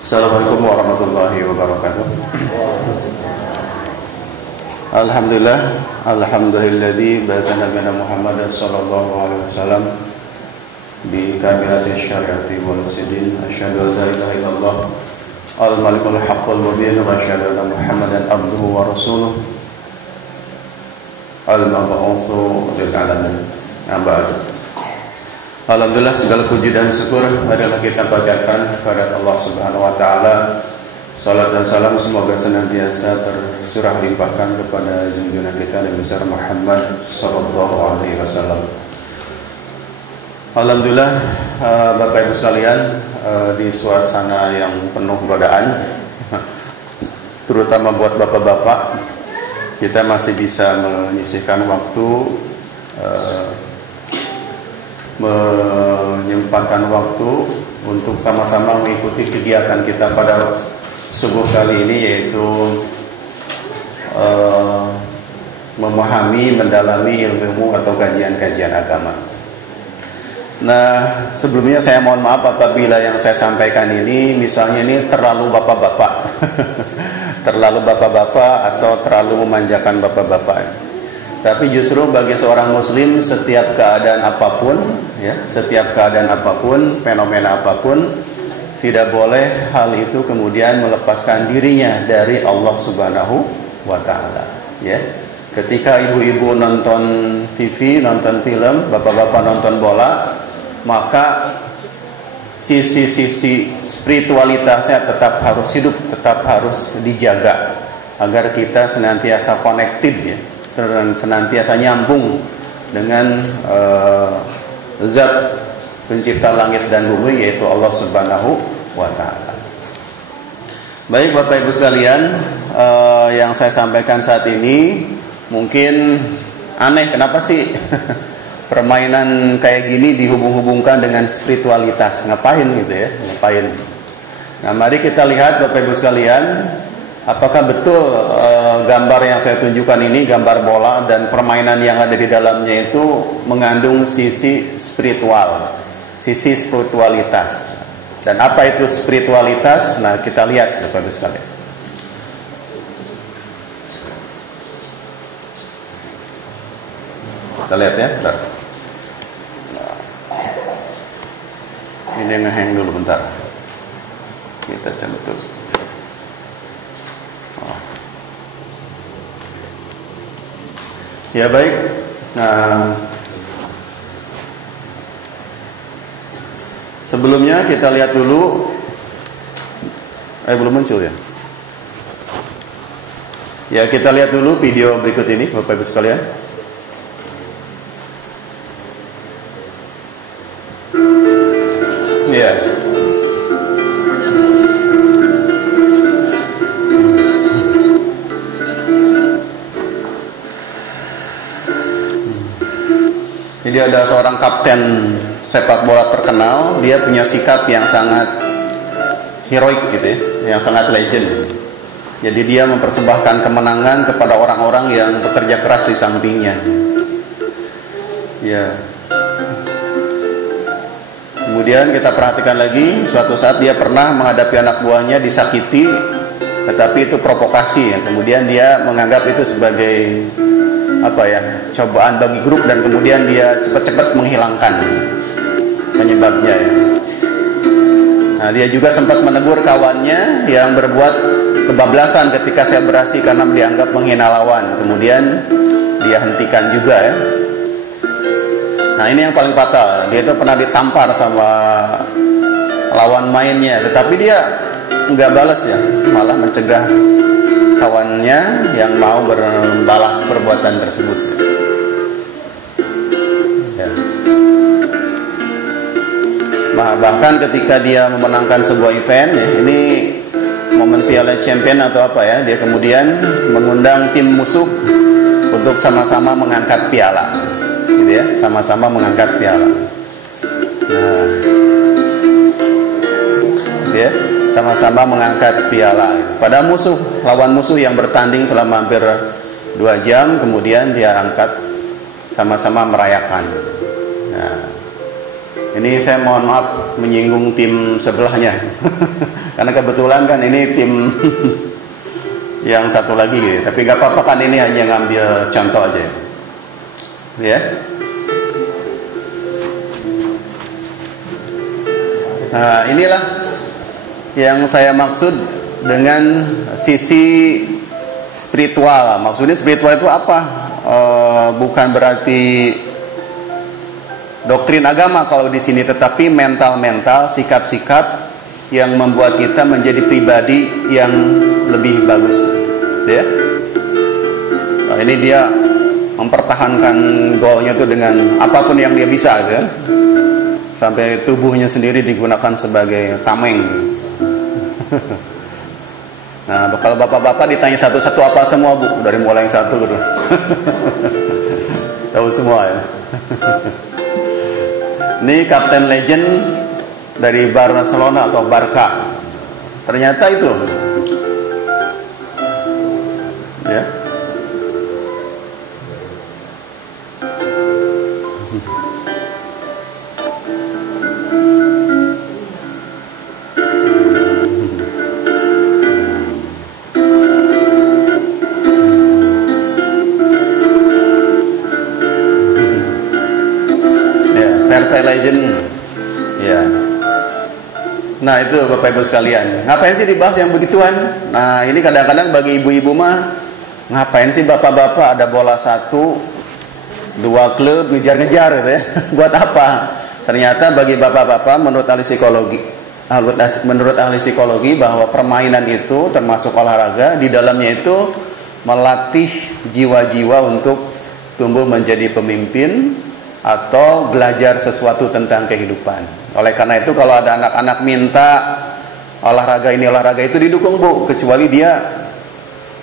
Assalamualaikum warahmatullahi wabarakatuh. Alhamdulilladzi ba'atsa nabiyana Muhammad sallallahu alaihi wasallam bi kamilati syariati wal sidin. Asyhadu an la ilaha illallah al-malikul haqqul mubin wa asyhadu anna Muhammadan abduhu wa rasuluh al-mab'utsu lil alamin. Amma alhamdulillah, segala puji dan syukur adalah kita panjatkan kepada Allah Subhanahu wa taala. Salat dan salam semoga senantiasa tercurah limpahkan kepada junjungan kita Nabi besar Muhammad sallallahu alaihi wasallam. Alhamdulillah, Bapak Ibu sekalian, di suasana yang penuh godaan, terutama buat bapak-bapak, kita masih bisa menyisihkan waktu, menyempatkan waktu untuk sama-sama mengikuti kegiatan kita pada subuh kali ini, yaitu memahami, mendalami ilmu atau kajian-kajian agama. Nah, sebelumnya saya mohon maaf apabila yang saya sampaikan ini misalnya ini terlalu bapak-bapak terlalu bapak-bapak atau terlalu memanjakan bapak-bapak. Tapi justru bagi seorang muslim, setiap keadaan apapun, ya, setiap keadaan apapun, fenomena apapun, tidak boleh hal itu kemudian melepaskan dirinya dari Allah Subhanahu wa taala, ya. Ketika ibu-ibu nonton TV, nonton film, bapak-bapak nonton bola, maka sisi-sisi spiritualitasnya tetap harus hidup, tetap harus dijaga agar kita senantiasa connected, ya, dan senantiasa nyambung dengan zat pencipta langit dan bumi, yaitu Allah Subhanahu wa taala. Baik Bapak Ibu sekalian, yang saya sampaikan saat ini mungkin aneh, kenapa sih permainan kayak gini dihubung-hubungkan dengan spiritualitas? Ngapain gitu ya? Ngapain? Nah, mari kita lihat Bapak Ibu sekalian, apakah betul gambar yang saya tunjukkan ini, gambar bola dan permainan yang ada di dalamnya itu mengandung sisi spiritual, sisi spiritualitas. Dan apa itu spiritualitas? Nah, kita lihat Bapak Ibu sekalian. Kita lihat ya, bentar. Ini ngehang dulu bentar. Kita cabut dulu. Ya baik. Nah, sebelumnya kita lihat dulu. Belum muncul ya. Ya, kita lihat dulu video berikut ini Bapak Ibu sekalian. Ya. Jadi ada seorang kapten sepak bola terkenal, dia punya sikap yang sangat heroik gitu ya, yang sangat legend. Jadi dia mempersembahkan kemenangan kepada orang-orang yang bekerja keras di sampingnya. Ya. Kemudian kita perhatikan lagi, suatu saat dia pernah menghadapi anak buahnya disakiti, tetapi itu provokasi ya. Kemudian dia menganggap itu sebagai cobaan bagi grup, dan kemudian dia cepat-cepat menghilangkan penyebabnya ya. Nah, dia juga sempat menegur kawannya yang berbuat kebablasan ketika selebrasi karena dianggap menghina lawan. Kemudian dia hentikan juga ya. Nah, ini yang paling fatal. Dia itu pernah ditampar sama lawan mainnya, tetapi dia nggak balas ya, malah mencegah kawannya yang mau berbalas perbuatan tersebut. Ya. Bahkan ketika dia memenangkan sebuah event, ya, ini momen Piala Champion atau apa ya, dia kemudian mengundang tim musuh untuk sama-sama mengangkat piala, gitu ya, sama-sama mengangkat piala. Nah, ya. Sama-sama mengangkat piala pada musuh, lawan musuh yang bertanding selama hampir 2 jam, kemudian dia angkat, sama-sama merayakan. Nah, Ini saya mohon maaf menyinggung tim sebelahnya. Karena kebetulan kan ini tim yang satu lagi gitu. Tapi gak apa-apa kan, ini hanya ngambil contoh aja. Ya. Nah, inilah yang saya maksud dengan sisi spiritual. Maksudnya spiritual itu apa? Bukan berarti doktrin agama kalau di sini, tetapi mental-mental, sikap-sikap yang membuat kita menjadi pribadi yang lebih bagus, ya. Nah, ini dia mempertahankan goalnya tuh dengan apapun yang dia bisa, kan? Sampai tubuhnya sendiri digunakan sebagai tameng. Nah, kalau bapak-bapak ditanya satu-satu apa semua, Bu, dari mulai yang satu gitu. Tahu semua ya. Ini Kapten Legend dari Barcelona atau Barca. Ternyata itu, ya. Legend, ya. Nah itu Bapak Ibu sekalian, ngapain sih dibahas yang begituan? Nah ini kadang-kadang bagi ibu-ibu mah, ngapain sih bapak-bapak ada bola 1, 2 klub ngejar-ngejar gitu ya? Buat apa? Ternyata bagi bapak-bapak menurut ahli psikologi bahwa permainan itu termasuk olahraga, di dalamnya itu melatih jiwa-jiwa untuk tumbuh menjadi pemimpin atau belajar sesuatu tentang kehidupan. Oleh karena itu kalau ada anak-anak minta olahraga ini olahraga itu, didukung, Bu, kecuali dia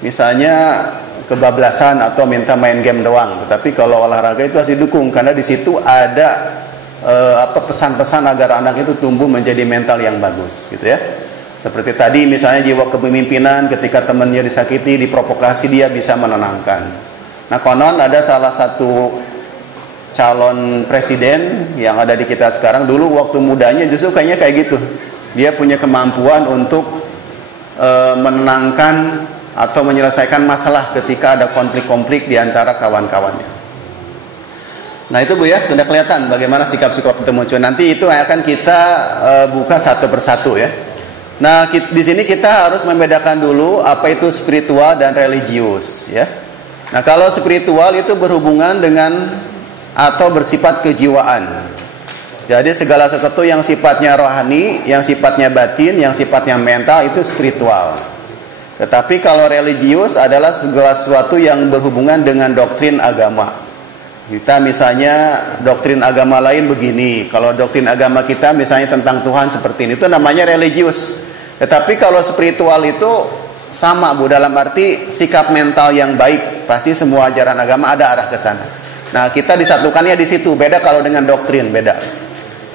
misalnya kebablasan atau minta main game doang. Tapi kalau olahraga itu harus didukung karena di situ ada pesan-pesan agar anak itu tumbuh menjadi mental yang bagus, gitu ya. Seperti tadi misalnya jiwa kepemimpinan, ketika temannya disakiti, diprovokasi, dia bisa menenangkan. Nah, konon ada salah satu calon presiden yang ada di kita sekarang, dulu waktu mudanya justru kayaknya kayak gitu. Dia punya kemampuan untuk menenangkan atau menyelesaikan masalah ketika ada konflik-konflik di antara kawan-kawannya. Nah itu, Bu, ya, sudah kelihatan bagaimana sikap-sikap itu muncul. Nanti itu akan kita buka satu persatu, ya. Nah di sini kita harus membedakan dulu apa itu spiritual dan religius, ya. Nah kalau spiritual itu berhubungan dengan atau bersifat kejiwaan. Jadi segala sesuatu yang sifatnya rohani, yang sifatnya batin, yang sifatnya mental itu spiritual. Tetapi kalau religius adalah segala sesuatu yang berhubungan dengan doktrin agama. Kita misalnya doktrin agama lain begini, kalau doktrin agama kita misalnya tentang Tuhan seperti ini, itu namanya religius. Tetapi kalau spiritual itu sama, Bu, dalam arti sikap mental yang baik. Pasti semua ajaran agama ada arah ke sana. Nah kita disatukannya di situ, beda kalau dengan doktrin, beda.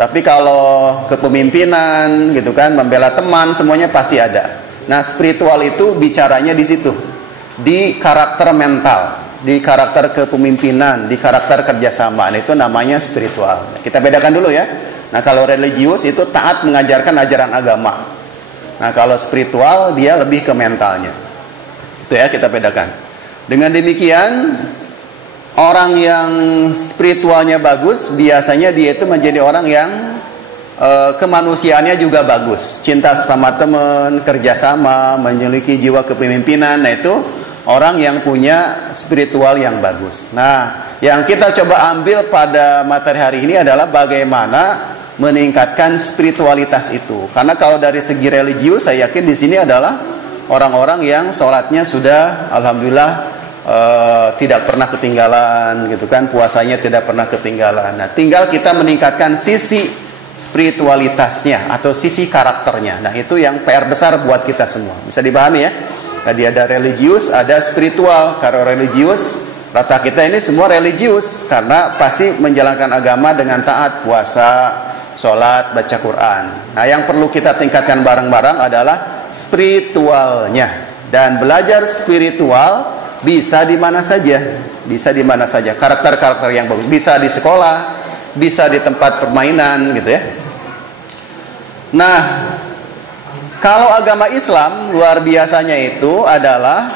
Tapi kalau kepemimpinan gitu kan, membela teman, semuanya pasti ada. Nah spiritual itu bicaranya di situ, di karakter mental, di karakter kepemimpinan, di karakter kerjasama. Nah, itu namanya spiritual. Kita bedakan dulu, ya. Nah kalau religius itu taat mengajarkan ajaran agama. Nah kalau spiritual dia lebih ke mentalnya. Itu ya, kita bedakan. Dengan demikian orang yang spiritualnya bagus, biasanya dia itu menjadi orang yang kemanusiaannya juga bagus. Cinta sama teman, kerjasama, memiliki jiwa kepemimpinan. Nah itu orang yang punya spiritual yang bagus. Nah yang kita coba ambil pada materi hari ini adalah bagaimana meningkatkan spiritualitas itu. Karena kalau dari segi religius, saya yakin di sini adalah orang-orang yang sholatnya sudah alhamdulillah tidak pernah ketinggalan, gitu kan, puasanya tidak pernah ketinggalan. Nah tinggal kita meningkatkan sisi spiritualitasnya atau sisi karakternya. Nah itu yang PR besar buat kita semua. Bisa dipahami, ya. Tadi ada religius, ada spiritual. Kalau religius, rata kita ini semua religius karena pasti menjalankan agama dengan taat, puasa, sholat, baca Quran. Nah yang perlu kita tingkatkan bareng-bareng adalah spiritualnya. Dan belajar spiritual bisa di mana saja, bisa di mana saja. Karakter-karakter yang bagus bisa di sekolah, bisa di tempat permainan gitu ya. Nah, kalau agama Islam luar biasanya itu adalah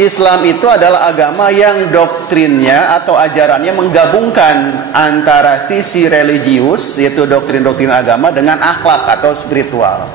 Islam itu adalah agama yang doktrinnya atau ajarannya menggabungkan antara sisi religius, yaitu doktrin-doktrin agama, dengan akhlak atau spiritual.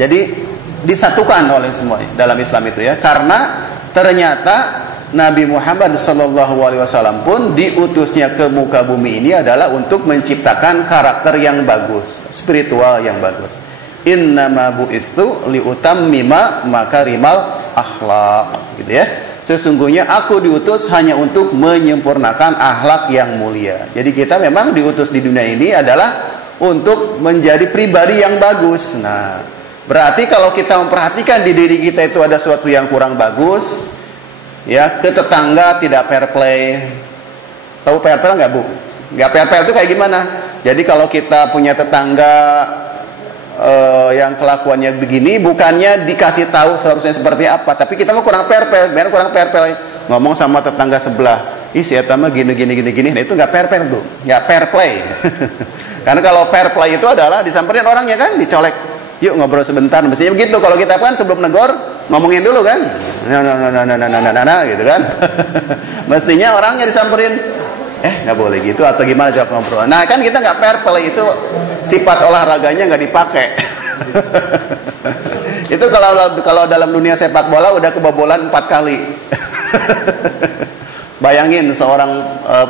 Jadi disatukan oleh semua dalam Islam itu ya, karena ternyata Nabi Muhammad SAW pun diutusnya ke muka bumi ini adalah untuk menciptakan karakter yang bagus, spiritual yang bagus. Innama bu'istu liutammima makarimal akhlak, gitu ya. Sesungguhnya aku diutus hanya untuk menyempurnakan akhlak yang mulia. Jadi kita memang diutus di dunia ini adalah untuk menjadi pribadi yang bagus. Nah, berarti kalau kita memperhatikan di diri kita itu ada sesuatu yang kurang bagus, ya, ke tetangga tidak fair play. Tahu fair play nggak, Bu? Nggak fair play itu kayak gimana? Jadi kalau kita punya tetangga yang kelakuannya begini, bukannya dikasih tahu seharusnya seperti apa, tapi kita mau kurang fair play, ngomong sama tetangga sebelah, ih si eta mah gini. Nah, itu nggak fair play, Bu. Nggak fair play. Karena kalau fair play itu adalah disamperin orangnya kan, dicolek, yuk ngobrol sebentar, mestinya begitu. Kalau kita kan sebelum negor ngomongin dulu kan, nah, gitu kan. Mestinya orangnya disamperin, nggak boleh gitu atau gimana, jawab ngobrol. Nah kan kita nggak fair play, itu sifat olahraganya nggak dipakai. Itu kalau dalam dunia sepak bola udah kebobolan 4 kali. Bayangin seorang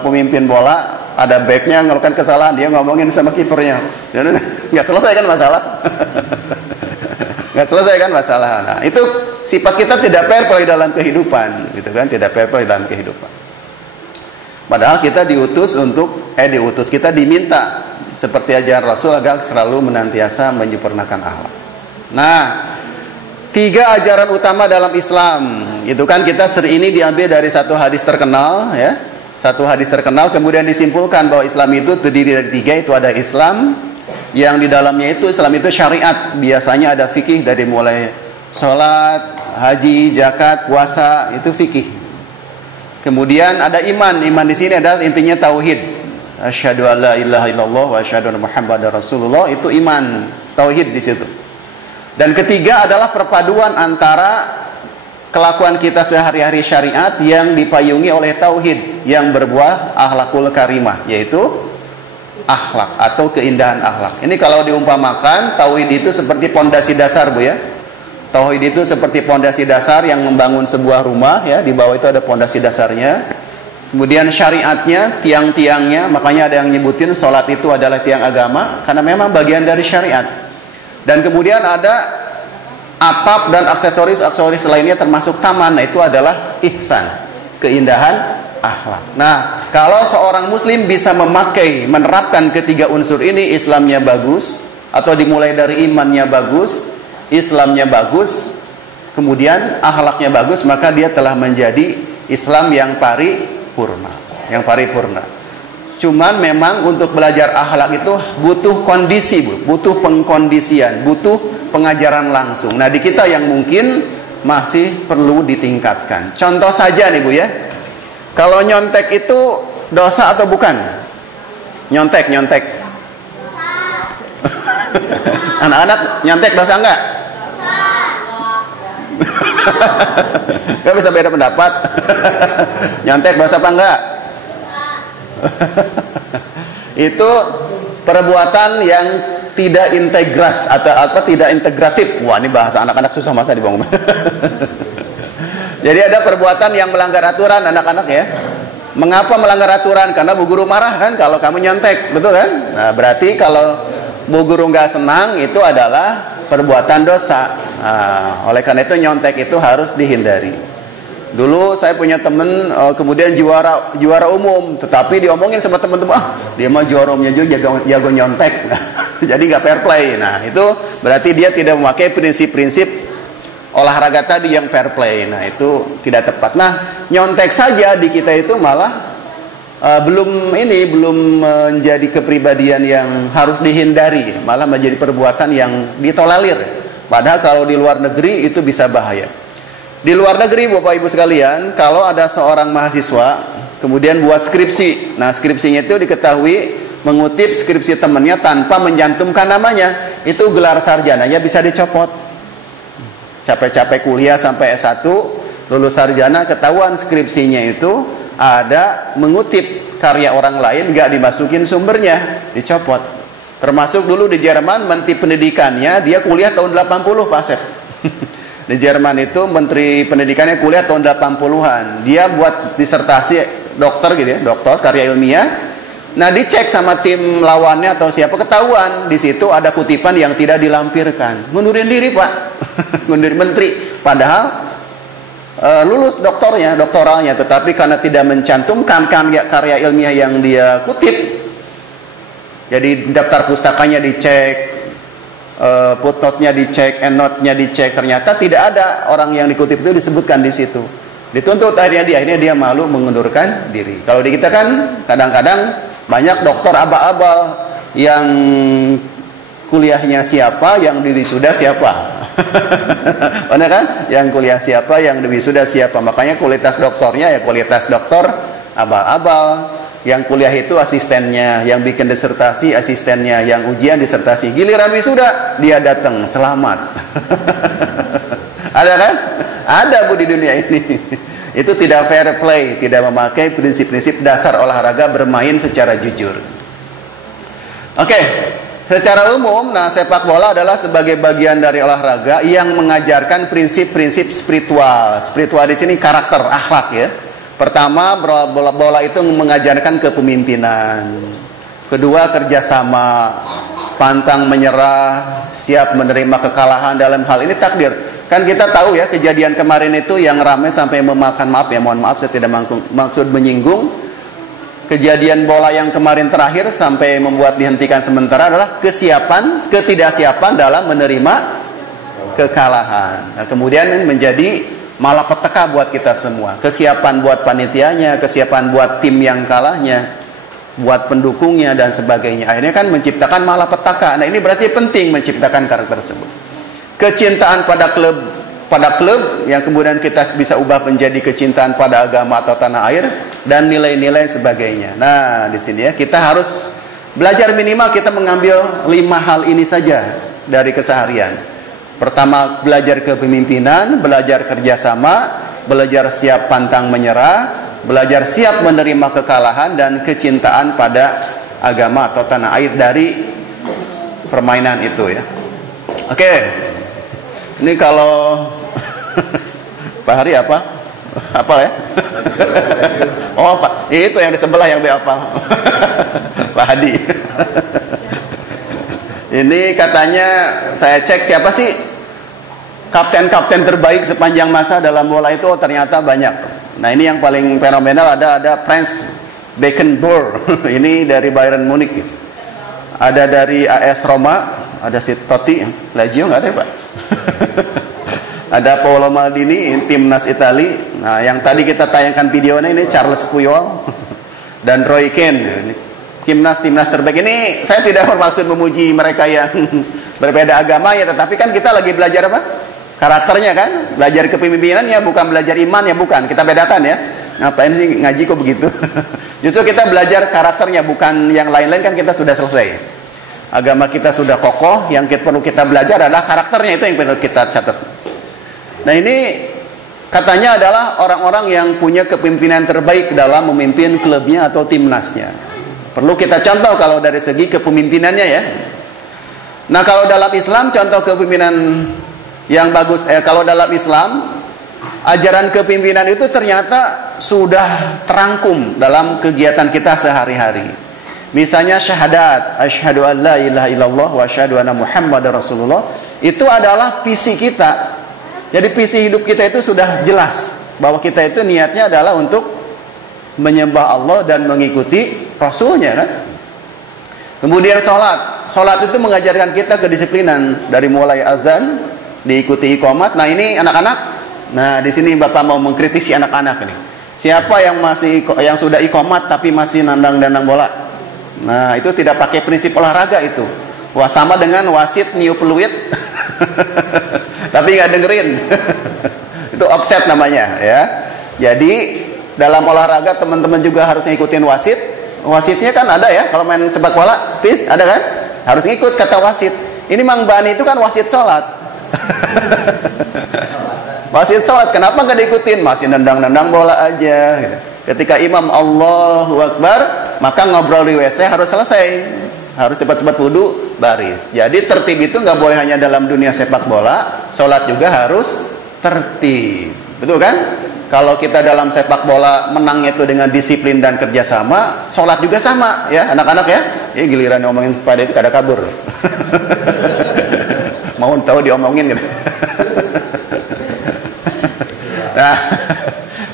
pemimpin bola, ada backnya melakukan kesalahan, dia ngomongin sama kipernya, nggak selesai kan masalah. Nggak selesai kan masalah. Nah, itu sifat kita tidak fair play dalam kehidupan, gitu kan? Tidak fair play dalam kehidupan. Padahal kita kita diminta seperti ajaran Rasul agar selalu menantiasa menyempurnakan akhlak. Nah, 3 ajaran utama dalam Islam itu kan kita ini diambil dari satu hadis terkenal ya. Satu hadis terkenal, kemudian disimpulkan bahwa Islam itu terdiri dari 3, itu ada Islam yang di dalamnya itu Islam itu syariat, biasanya ada fikih dari mulai sholat, haji, zakat, puasa, itu fikih. Kemudian ada iman di sini adalah intinya tauhid. Asyhadu alla ilaha illallah wa asyhadu anna Muhammadar Rasulullah, itu iman, tauhid di situ. Dan ketiga adalah perpaduan antara kelakuan kita sehari-hari syariat yang dipayungi oleh tauhid yang berbuah akhlakul karimah, yaitu akhlak atau keindahan akhlak. Ini kalau diumpamakan, tauhid itu seperti pondasi dasar, Bu ya. Tauhid itu seperti pondasi dasar yang membangun sebuah rumah ya, di bawah itu ada pondasi dasarnya. Kemudian syariatnya, tiang-tiangnya, makanya ada yang nyebutin sholat itu adalah tiang agama karena memang bagian dari syariat. Dan kemudian ada atap dan aksesoris lainnya termasuk taman, nah itu adalah ihsan, keindahan akhlak. Nah, kalau seorang muslim bisa menerapkan ketiga unsur ini, Islamnya bagus, atau dimulai dari imannya bagus, Islamnya bagus, kemudian akhlaknya bagus, maka dia telah menjadi Islam yang paripurna. Cuman memang untuk belajar akhlak itu butuh kondisi, Bu, butuh pengkondisian, butuh pengajaran langsung. Nah, di kita yang mungkin masih perlu ditingkatkan. Contoh saja nih, Bu ya. Kalau nyontek itu dosa atau bukan? Nyontek. Anak-anak, nyontek dosa enggak? Gak bisa beda pendapat. Nyontek dosa apa enggak? Itu perbuatan yang tidak integras atau tidak integratif. Wah, ini bahasa anak-anak susah, masa dibangun. Jadi ada perbuatan yang melanggar aturan, anak-anak ya. Mengapa melanggar aturan? Karena Bu Guru marah kan kalau kamu nyontek, betul kan? Nah, berarti kalau Bu Guru nggak senang, itu adalah perbuatan dosa. Nah, oleh karena itu nyontek itu harus dihindari. Dulu saya punya temen kemudian juara umum, tetapi diomongin sama teman-teman, dia mah juara umumnya juga jago nyontek. Jadi nggak fair play. Nah, itu berarti dia tidak memakai prinsip-prinsip olahraga tadi yang fair play. Nah, itu tidak tepat. Nah, nyontek saja di kita itu malah belum menjadi kepribadian yang harus dihindari, malah menjadi perbuatan yang ditolerir. Padahal kalau di luar negeri itu bisa bahaya. Di luar negeri, Bapak Ibu sekalian, kalau ada seorang mahasiswa kemudian buat skripsi. Nah, skripsinya itu diketahui mengutip skripsi temannya tanpa mencantumkan namanya, itu gelar sarjananya bisa dicopot. Capek-capek kuliah sampai S1, lulus sarjana, ketahuan skripsinya itu ada mengutip karya orang lain, nggak dimasukin sumbernya, dicopot. Termasuk dulu di Jerman, menteri pendidikannya, dia kuliah tahun 80, Pak Asep. Di Jerman itu menteri pendidikannya kuliah tahun 80-an. Dia buat disertasi dokter gitu ya, dokter karya ilmiah. Nah, dicek sama tim lawannya atau siapa, ketahuan di situ ada kutipan yang tidak dilampirkan. Ngundurin diri, Pak. Ngundurin menteri. Padahal lulus doktoralnya, tetapi karena tidak mencantumkan karya ilmiah yang dia kutip, jadi daftar pustakanya dicek, footnote-nya dicek, endnote-nya dicek, ternyata tidak ada orang yang dikutip itu disebutkan di situ. Dituntut akhirnya dia malu mengundurkan diri. Kalau di kita kan kadang-kadang banyak dokter abal-abal yang kuliahnya siapa, yang diwisuda siapa. Benar kan? Yang kuliah siapa, yang diwisuda siapa. Makanya kualitas doktornya ya kualitas dokter abal-abal. Yang kuliah itu asistennya, yang bikin disertasi asistennya, yang ujian disertasi. Giliran wisuda dia datang, selamat. Ada kan? Ada Bu di dunia ini. Itu tidak fair play, tidak memakai prinsip-prinsip dasar olahraga bermain secara jujur. Oke, secara umum, nah sepak bola adalah sebagai bagian dari olahraga yang mengajarkan prinsip-prinsip spiritual. Spiritual di sini karakter, akhlak ya. Pertama, bola itu mengajarkan kepemimpinan. Kedua, kerjasama, pantang menyerah, siap menerima kekalahan dalam hal ini takdir. Kan kita tahu ya, kejadian kemarin itu yang ramai sampai memakan, maaf ya, mohon maaf saya tidak maksud menyinggung. Kejadian bola yang kemarin terakhir sampai membuat dihentikan sementara adalah ketidaksiapan dalam menerima kekalahan. Nah, kemudian menjadi malapetaka buat kita semua. Kesiapan buat panitianya, kesiapan buat tim yang kalahnya, buat pendukungnya dan sebagainya. Akhirnya kan menciptakan malapetaka. Nah, ini berarti penting menciptakan karakter tersebut. Kecintaan pada klub yang kemudian kita bisa ubah menjadi kecintaan pada agama atau tanah air dan nilai-nilai sebagainya. Nah, di sini ya kita harus belajar minimal kita mengambil 5 hal ini saja dari keseharian. Pertama, belajar kepemimpinan, belajar kerjasama, belajar siap pantang menyerah, belajar siap menerima kekalahan dan kecintaan pada agama atau tanah air dari permainan itu ya. Oke. Ini kalau Pak Hari apa ya? Oh Pak, itu yang di sebelah yang apa? Pak Hadi. Ini katanya saya cek siapa sih kapten-kapten terbaik sepanjang masa dalam bola itu, ternyata banyak. Nah, ini yang paling fenomenal ada Franz Beckenbauer. Ini dari Bayern Munich. Ada dari AS Roma, ada si Totti, Lazio nggak ada ya Pak? Ada Paolo Maldini, timnas Itali. Nah, yang tadi kita tayangkan videonya ini Charles Puyol dan Roy Keane. Timnas terbaik. Ini saya tidak bermaksud memuji mereka yang berbeda agama ya, tetapi kan kita lagi belajar apa? Karakternya kan, belajar kepemimpinannya, bukan belajar imannya, bukan. Kita bedakan ya. Ngapain sih ngaji kok begitu? Justru kita belajar karakternya, bukan yang lain-lain kan kita sudah selesai. Agama kita sudah kokoh, yang perlu kita belajar adalah karakternya, itu yang perlu kita catat. Nah, ini katanya adalah orang-orang yang punya kepemimpinan terbaik dalam memimpin klubnya atau timnasnya. Perlu kita contoh kalau dari segi kepemimpinannya ya. Nah, kalau dalam Islam contoh kepemimpinan yang bagus, kalau dalam Islam ajaran kepemimpinan itu ternyata sudah terangkum dalam kegiatan kita sehari-hari. Misalnya syahadat, asyhadu an la ilaha illallah wa asyhadu anna muhammadar rasulullah, itu adalah visi kita. Jadi visi hidup kita itu sudah jelas bahwa kita itu niatnya adalah untuk menyembah Allah dan mengikuti Rasulnya kan. Kemudian sholat itu mengajarkan kita kedisiplinan dari mulai azan diikuti iqamat. Nah, ini anak-anak. Nah, di sini Bapak mau mengkritisi anak-anak ini. Siapa yang sudah iqamat tapi masih nandang-nandang bola? Nah, itu tidak pakai prinsip olahraga itu. Wah, sama dengan wasit niup peluit tapi nggak dengerin. Itu offset namanya ya. Jadi dalam olahraga teman-teman juga harus ngikutin wasit. Wasitnya kan ada ya, kalau main sepak bola, ada kan? Harus ngikut kata wasit. Ini Mang Bani itu kan wasit sholat. Wasit sholat, kenapa nggak diikutin? Masih nendang-nendang bola aja. Gitu. Ketika imam Allahu Akbar, maka ngobrol di WC harus selesai. Harus cepat-cepat wudu, baris. Jadi tertib itu nggak boleh hanya dalam dunia sepak bola, sholat juga harus tertib. Betul kan? Kalau kita dalam sepak bola menang itu dengan disiplin dan kerjasama, sholat juga sama ya anak-anak ya. Ya giliran ngomongin pada itu kada kabur. Mau tahu diomongin gitu. Nah,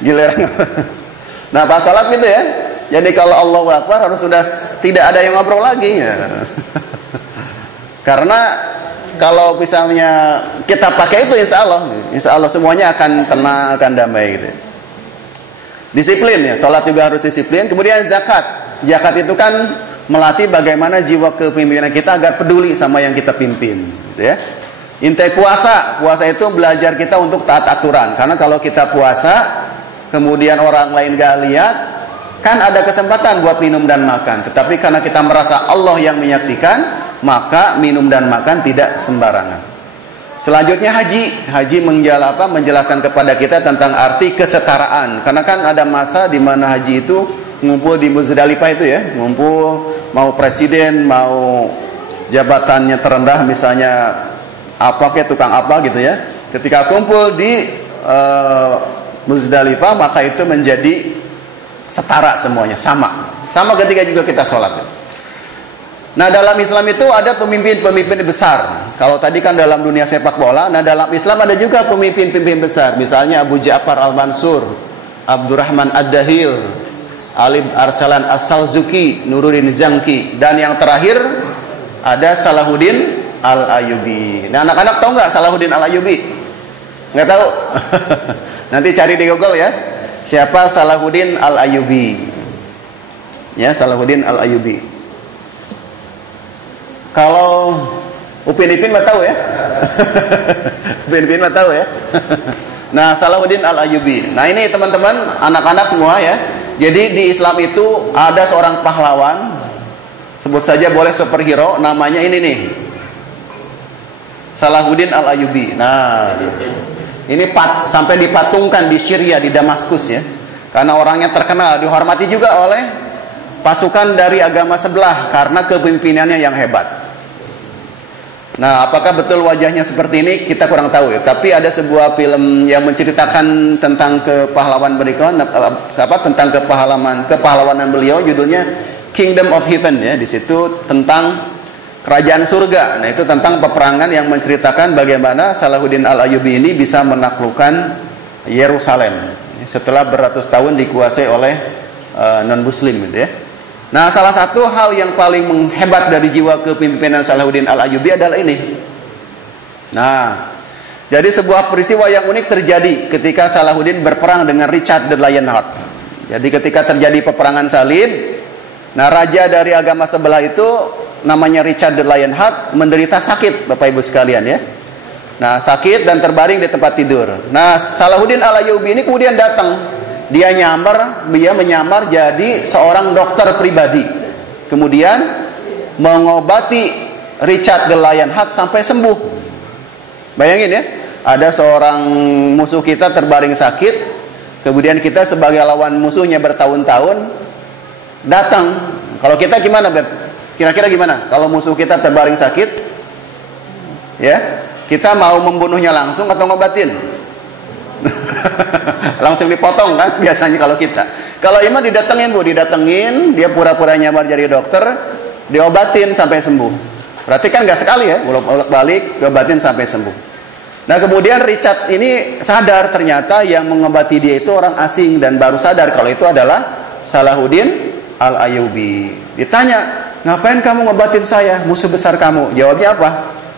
giliran. Nah, pas sholat gitu ya. Jadi kalau Allahu Akbar harus sudah tidak ada yang ngobrol lagi ya. Karena kalau misalnya kita pakai itu insya Allah semuanya akan tenang, akan damai gitu. Disiplin ya, sholat juga harus disiplin. Kemudian zakat itu kan melatih bagaimana jiwa kepemimpinan kita agar peduli sama yang kita pimpin gitu ya. Inti puasa itu belajar kita untuk taat aturan. Karena kalau kita puasa kemudian orang lain gak lihat, kan ada kesempatan buat minum dan makan. Tetapi karena kita merasa Allah yang menyaksikan, maka minum dan makan tidak sembarangan. Selanjutnya haji menjelaskan kepada kita tentang arti kesetaraan. Karena kan ada masa di mana haji itu ngumpul di Muzdalifah itu ya, ngumpul mau presiden, mau jabatannya terendah misalnya apa kayak tukang apa gitu ya. Ketika kumpul di Muzdalifah maka itu menjadi setara semuanya, sama ketika juga kita sholat. Nah dalam Islam itu ada pemimpin-pemimpin besar. Kalau tadi kan dalam dunia sepak bola, nah dalam Islam ada juga pemimpin-pemimpin besar. Misalnya Abu Ja'far Al-Mansur, Abdurrahman Ad-Dahil, Ali Arsalan As-Salzuki, Nuruddin Zangki, dan yang terakhir ada Salahuddin Al-Ayyubi. Nah anak-anak tahu nggak Salahuddin Al-Ayyubi? Nggak tahu? Nanti cari di Google ya. Siapa Salahuddin Al-Ayyubi? Ya, Salahuddin Al-Ayyubi. Kalau Upin mah tahu ya. Upin mah tahu ya. Nah, Salahuddin Al-Ayyubi. Nah, ini teman-teman, anak-anak semua ya. Jadi di Islam itu ada seorang pahlawan, sebut saja boleh superhero, namanya ini nih. Salahuddin Al-Ayyubi. Nah, ini sampai dipatungkan di Syria, di Damaskus ya. Karena orangnya terkenal, dihormati juga oleh pasukan dari agama sebelah karena kepemimpinannya yang hebat. Nah, apakah betul wajahnya seperti ini? Kita kurang tahu ya. Tapi ada sebuah film yang menceritakan tentang kepahlawanan beliau, tentang kepahlawanan beliau, judulnya Kingdom of Heaven ya. Di situ tentang kerajaan surga. Nah, itu tentang peperangan yang menceritakan bagaimana Salahuddin Al-Ayyubi ini bisa menaklukkan Yerusalem setelah beratus tahun dikuasai oleh non-muslim gitu ya. Nah, salah satu hal yang paling hebat dari jiwa kepemimpinan Salahuddin Al-Ayyubi adalah ini. Nah, jadi sebuah peristiwa yang unik terjadi ketika Salahuddin berperang dengan Richard the Lionheart. Jadi ketika terjadi peperangan salib, nah raja dari agama sebelah itu namanya Richard the Lionheart menderita sakit, Bapak Ibu sekalian ya. Nah, sakit dan terbaring di tempat tidur. Nah, Salahuddin Al-Ayyubi ini kemudian datang. Dia menyamar jadi seorang dokter pribadi. Kemudian mengobati Richard the Lionheart sampai sembuh. Bayangin ya, ada seorang musuh kita terbaring sakit, kemudian kita sebagai lawan musuhnya bertahun-tahun datang. Kalau kita gimana, Beb? Kira-kira gimana? Kalau musuh kita terbaring sakit, ya, kita mau membunuhnya langsung atau ngobatin? Langsung dipotong kan biasanya kalau kita. Kalau Iman didatengin Bu, dia pura-pura nyamar jadi dokter, diobatin sampai sembuh. Berarti kan nggak sekali ya, bolak-balik diobatin sampai sembuh. Nah kemudian Richard ini sadar ternyata yang mengobati dia itu orang asing, dan baru sadar kalau itu adalah Salahuddin Al-Ayyubi. Ditanya, ngapain kamu ngobatin saya, musuh besar kamu? Jawabnya apa?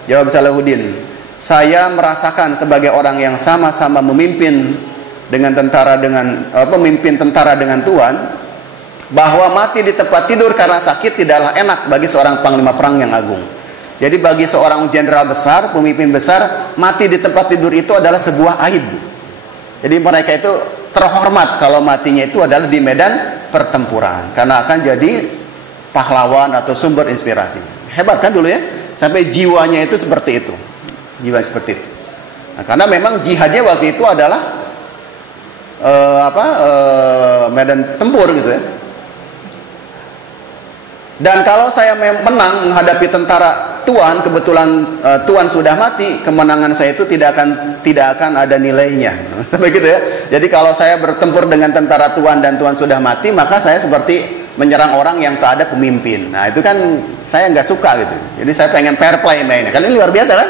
Jawab Salahuddin, saya merasakan sebagai orang yang sama-sama memimpin pemimpin tentara dengan Tuhan, bahwa mati di tempat tidur karena sakit tidaklah enak bagi seorang panglima perang yang agung. Jadi bagi seorang jenderal besar, pemimpin besar, mati di tempat tidur itu adalah sebuah aib. Jadi mereka itu terhormat kalau matinya itu adalah di medan pertempuran, karena akan jadi pahlawan atau sumber inspirasi. Hebat kan dulu ya, sampai jiwanya itu seperti itu, jiwa seperti itu. Nah, karena memang jihadnya waktu itu adalah medan tempur gitu ya. Dan kalau saya menang menghadapi tentara Tuan, kebetulan Tuan sudah mati, kemenangan saya itu tidak akan ada nilainya. Begitu ya. Jadi kalau saya bertempur dengan tentara Tuan dan Tuan sudah mati, maka saya seperti menyerang orang yang tak ada pemimpin. Nah, itu kan saya nggak suka gitu. Jadi saya pengen fair play mainnya. Kan ini luar biasa kan?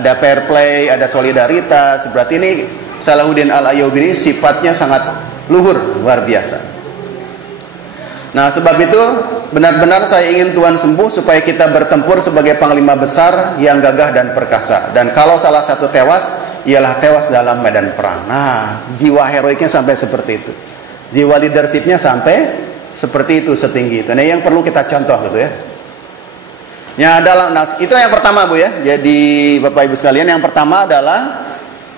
Ada fair play, ada solidaritas. Berarti ini Salahuddin Al-Ayyubi ini sifatnya sangat luhur, luar biasa. Nah, sebab itu benar-benar saya ingin Tuhan sembuh supaya kita bertempur sebagai panglima besar yang gagah dan perkasa. Dan kalau salah satu tewas, ialah tewas dalam medan perang. Nah, jiwa heroiknya sampai seperti itu. Jiwa leadershipnya sampai seperti itu, setinggi itu. Nah, yang perlu kita contoh gitu ya. Itu yang pertama Bu ya. Jadi Bapak Ibu sekalian, yang pertama adalah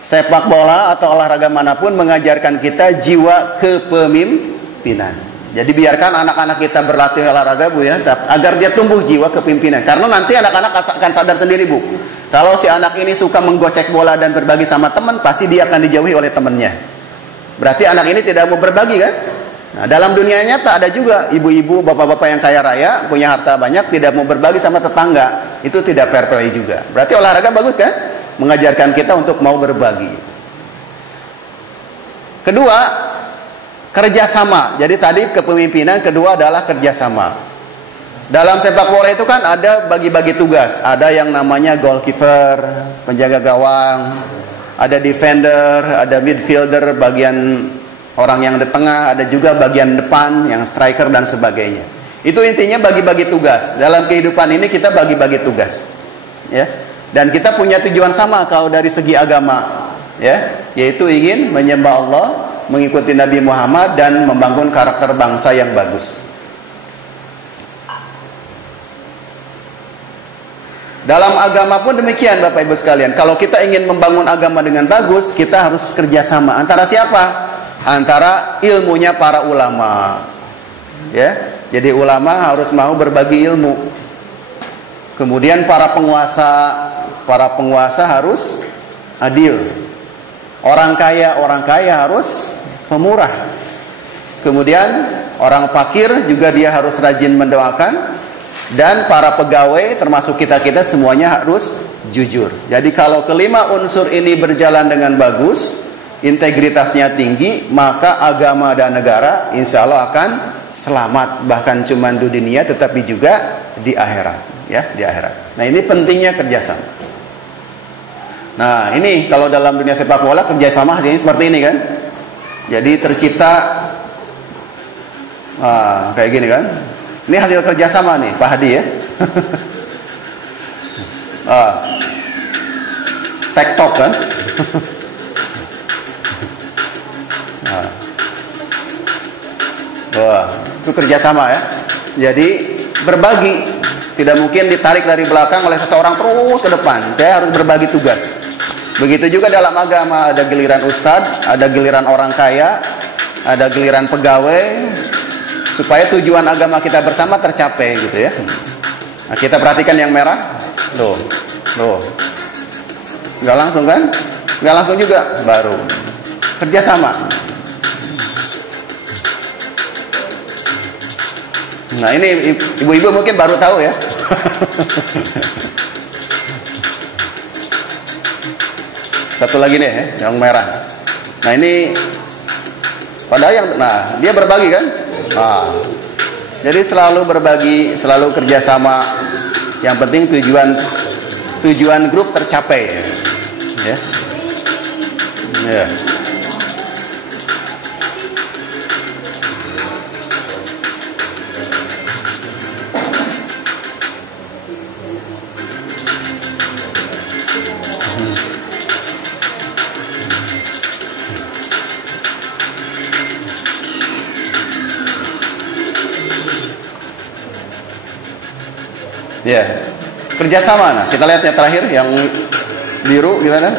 sepak bola atau olahraga manapun mengajarkan kita jiwa kepemimpinan. Jadi biarkan anak-anak kita berlatih olahraga Bu ya, agar dia tumbuh jiwa kepemimpinan. Karena nanti anak-anak akan sadar sendiri Bu, kalau si anak ini suka menggocek bola dan berbagi sama teman, pasti dia akan dijauhi oleh temannya. Berarti anak ini tidak mau berbagi kan? Nah, dalam dunia nyata ada juga ibu-ibu, bapak-bapak yang kaya raya, punya harta banyak, tidak mau berbagi sama tetangga. Itu tidak fair play juga. Berarti olahraga bagus kan? Mengajarkan kita untuk mau berbagi. Kedua, kerjasama. Jadi tadi kepemimpinan, kedua adalah kerjasama. Dalam sepak bola itu kan ada bagi-bagi tugas. Ada yang namanya goalkeeper, penjaga gawang, ada defender, ada midfielder, bagian orang yang di tengah, ada juga bagian depan yang striker dan sebagainya. Itu intinya bagi-bagi tugas. Dalam kehidupan ini kita bagi-bagi tugas, ya. Dan kita punya tujuan sama kalau dari segi agama, ya, yaitu ingin menyembah Allah, mengikuti Nabi Muhammad, dan membangun karakter bangsa yang bagus. Dalam agama pun demikian Bapak Ibu sekalian. Kalau kita ingin membangun agama dengan bagus, kita harus kerjasama. Antara siapa? Antara ilmunya para ulama, ya. Jadi ulama harus mau berbagi ilmu. Kemudian para penguasa harus adil. Orang kaya harus pemurah. Kemudian orang fakir juga dia harus rajin mendoakan. Dan para pegawai termasuk kita-kita semuanya harus jujur. Jadi kalau kelima unsur ini berjalan dengan bagus, integritasnya tinggi, maka agama dan negara insya Allah akan selamat. Bahkan cuma di dunia tetapi juga di akhirat, ya, di akhirat. Nah, ini pentingnya kerjasama. Nah, ini kalau dalam dunia sepak bola kerjasama hasilnya seperti ini kan. Jadi tercipta kayak gini kan. Ini hasil kerjasama nih Pak Hadi ya. TikTok kan. Wah, itu kerjasama ya. Jadi berbagi, tidak mungkin ditarik dari belakang oleh seseorang terus ke depan. Dia harus berbagi tugas. Begitu juga dalam agama, ada giliran ustadz, ada giliran orang kaya, ada giliran pegawai, supaya tujuan agama kita bersama tercapai gitu ya. Nah, kita perhatikan yang merah, loh, nggak langsung kan? Nggak langsung juga, baru kerjasama. Nah, ini ibu-ibu mungkin baru tahu ya. Satu lagi nih ya, yang merah. Nah, ini padahal yang, nah, dia berbagi kan? Nah, jadi selalu berbagi, selalu kerjasama. Yang penting tujuan grup tercapai, ya. Ya. Ya, kerjasama. Nah, kita lihat yang terakhir, yang biru gimana?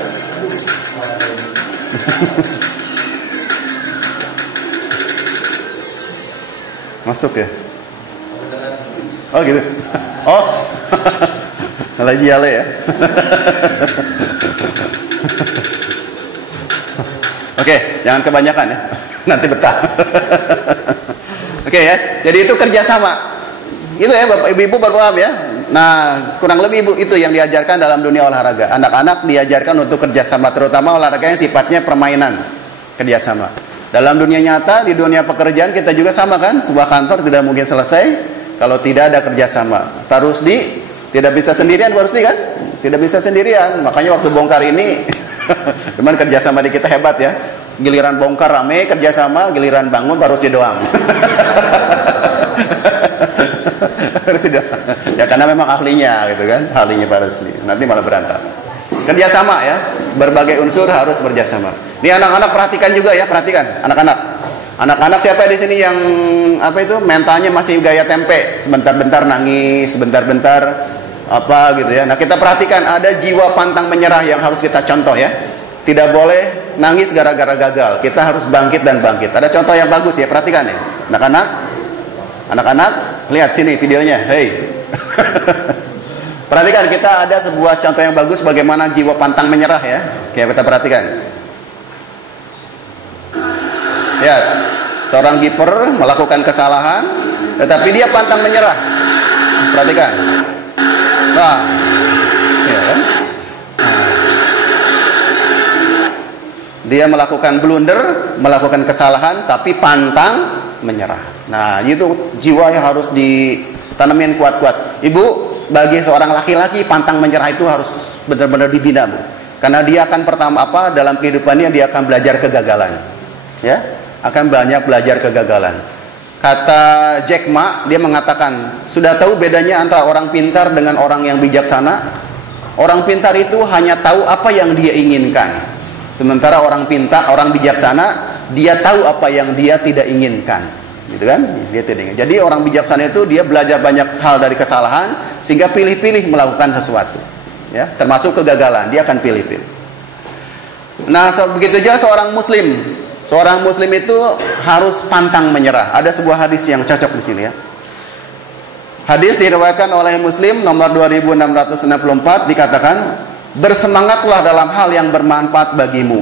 Masuk ya? Oh gitu. Oh. Lagi ale ya. Oke, jangan kebanyakan ya. Nanti betah. Oke ya. Jadi itu kerjasama. Itu ya Bapak Ibu baru paham ya. Nah, kurang lebih Ibu itu yang diajarkan dalam dunia olahraga. Anak-anak diajarkan untuk kerjasama, terutama olahraga yang sifatnya permainan, kerjasama. Dalam dunia nyata, di dunia pekerjaan kita juga sama kan. Sebuah kantor tidak mungkin selesai kalau tidak ada kerjasama. Tidak bisa sendirian Pak Rusdi kan? Tidak bisa sendirian. Makanya waktu bongkar ini, cuman kerjasama di kita hebat ya. Giliran bongkar rame kerjasama, giliran bangun Pak Rusdi doang. Ya karena memang ahlinya gitu kan, ahlinya Pak Rusdi. Nanti malah berantakan. Kerjasama ya, berbagai unsur harus berjasama. Ini anak-anak perhatikan juga ya, perhatikan anak-anak. Anak-anak siapa di sini yang apa itu mentalnya masih gaya tempe, sebentar-bentar nangis, sebentar-bentar apa gitu ya. Nah kita perhatikan ada jiwa pantang menyerah yang harus kita contoh ya. Tidak boleh nangis gara-gara gagal. Kita harus bangkit dan bangkit. Ada contoh yang bagus ya, perhatikan ya. Anak-anak, lihat sini videonya. Hey. Perhatikan, kita ada sebuah contoh yang bagus bagaimana jiwa pantang menyerah ya. Oke, kita perhatikan. Lihat, seorang kiper melakukan kesalahan, tetapi dia pantang menyerah. Perhatikan. Nah, ya kan? Dia melakukan blunder, melakukan kesalahan, tapi pantang menyerah. Nah, itu jiwa yang harus ditanamin kuat-kuat. Ibu, bagi seorang laki-laki pantang menyerah itu harus benar-benar dibina, Bu. Karena dia akan dalam kehidupannya dia akan belajar kegagalan. Ya, akan banyak belajar kegagalan. Kata Jack Ma, dia mengatakan, sudah tahu bedanya antara orang pintar dengan orang yang bijaksana? Orang pintar itu hanya tahu apa yang dia inginkan. Sementara orang bijaksana, dia tahu apa yang dia tidak inginkan, gitu kan? Dia tidak ingin. Jadi orang bijaksana itu dia belajar banyak hal dari kesalahan, sehingga pilih-pilih melakukan sesuatu, ya, termasuk kegagalan, dia akan pilih-pilih. Nah, begitu juga seorang Muslim itu harus pantang menyerah. Ada sebuah hadis yang cocok di sini ya. Hadis diriwayatkan oleh Muslim nomor 2664 dikatakan, bersemangatlah dalam hal yang bermanfaat bagimu.